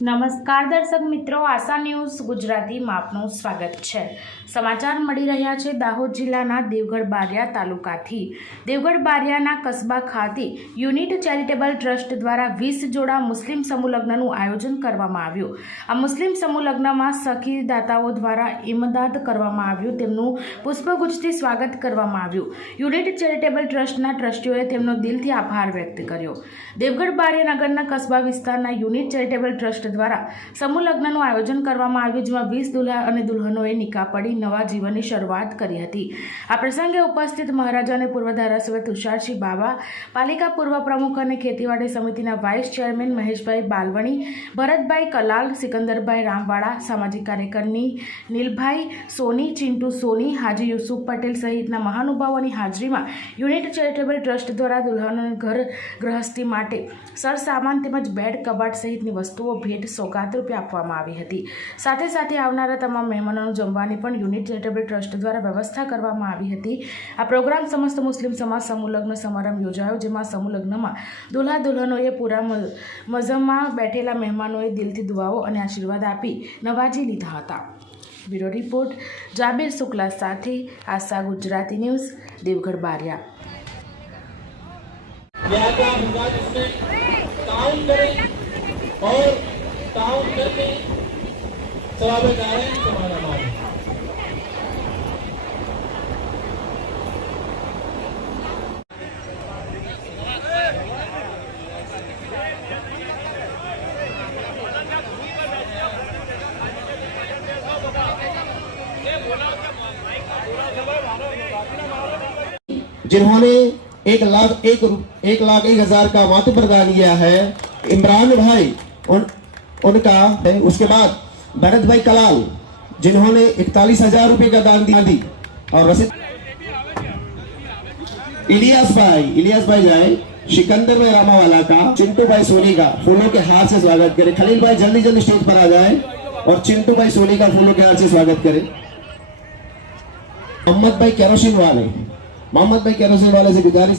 નમસ્કાર દર્શક મિત્રો, આશા ન્યૂઝ ગુજરાતીમાં આપનું સ્વાગત છે. સમાચાર મળી રહ્યા છે દાહોદ જિલ્લાના દેવગઢ બારિયા તાલુકાથી. દેવગઢ બારિયાના કસ્બા ખાતે યુનિટ ચેરિટેબલ ટ્રસ્ટ દ્વારા વીસ જોડા મુસ્લિમ સમૂહલગ્નનું આયોજન કરવામાં આવ્યું. આ મુસ્લિમ સમૂહલગ્નમાં સખી દાતાઓ દ્વારા ઇમદાદ કરવામાં આવ્યું, તેમનું પુષ્પગુચ્છથી સ્વાગત કરવામાં આવ્યું. યુનિટ ચેરિટેબલ ટ્રસ્ટના ટ્રસ્ટીઓએ તેમનો દિલથી આભાર વ્યક્ત કર્યો. દેવગઢ બારિયા નગરના કસ્બા વિસ્તારના યુનિટ ચેરિટેબલ ટ્રસ્ટ દ્વારા સમૂહ લગ્નનું આયોજન કરવામાં આવ્યું, જેમાં વીસ દુલ્હા અને દુલ્હનોએ નિકાહ પડી નવા જીવનની શરૂઆત કરી હતી. આ પ્રસંગે ઉપસ્થિત મહારાજા અને પૂર્વ ધારાસભ્ય તુષારસિંહ બાવા, પાલિકા પૂર્વ પ્રમુખ અને ખેતીવાડી સમિતિના વાઇસ ચેરમેન મહેશભાઈ બાલવણી, ભરતભાઈ કલાલ, સિકંદરભાઈ રામવાળા, સામાજિક કાર્યકરની નીલભાઈ સોની, ચિંટુ સોની, હાજી યુસુફ પટેલ સહિતના મહાનુભાવોની હાજરીમાં યુનિટ ચેરિટેબલ ટ્રસ્ટ દ્વારા દુલ્હનોને ઘર ગૃહસ્થી માટે સરસામાન તેમજ બેડ કબાટ સહિતની વસ્તુઓ ભેટ ભેટ સોગાત રૂપે આપવામાં આવી હતી. સાથે સાથે આવનારા તમામ મહેમાનોનું જમવાની પણ યુનિટ ચેરિટેબલ ટ્રસ્ટ દ્વારા વ્યવસ્થા કરવામાં આવી હતી. આ પ્રોગ્રામ સમસ્ત મુસ્લિમ સમાજ સમુલગ્ન સમારંભ યોજાયો, જેમાં સમુલગ્નમાં દુલ્હા દુલ્હનોએ પૂરા મઝમમાં બેઠેલા મહેમાનોએ દિલથી દુવાઓ અને આશીર્વાદ આપી નવાજી લીધા હતા. બ્યુરો રિપોર્ટ, જાબીર શુક્લા સાથે આશા ગુજરાતી ન્યૂઝ, દેવગઢ બારિયા. और हैं तुम्हारा नाम जिन्होंने एक लाख, एक एक लाख, एक हज़ार का मातु प्रदान किया है, इमरान भाई, उन, उनका उसके बाद भरत भाई कलाल, जिन्होंने इकतालीस हज़ार रुपए का दान दिया दी और रसीद इलियास भाई इलियास भाई जाए, सिकंदर भाई रामावाला का, चिंटू भाई सोनी का फूलों के हाथ से स्वागत करें। खलील भाई जल्दी जल्दी स्टेज पर आ जाए और चिंटू भाई सोनी का फूलों के हाथ से स्वागत करें। मोहम्मद भाई कैरोसिन वाले, मोहम्मद भाई कैरोसिन वाले से गुजारिश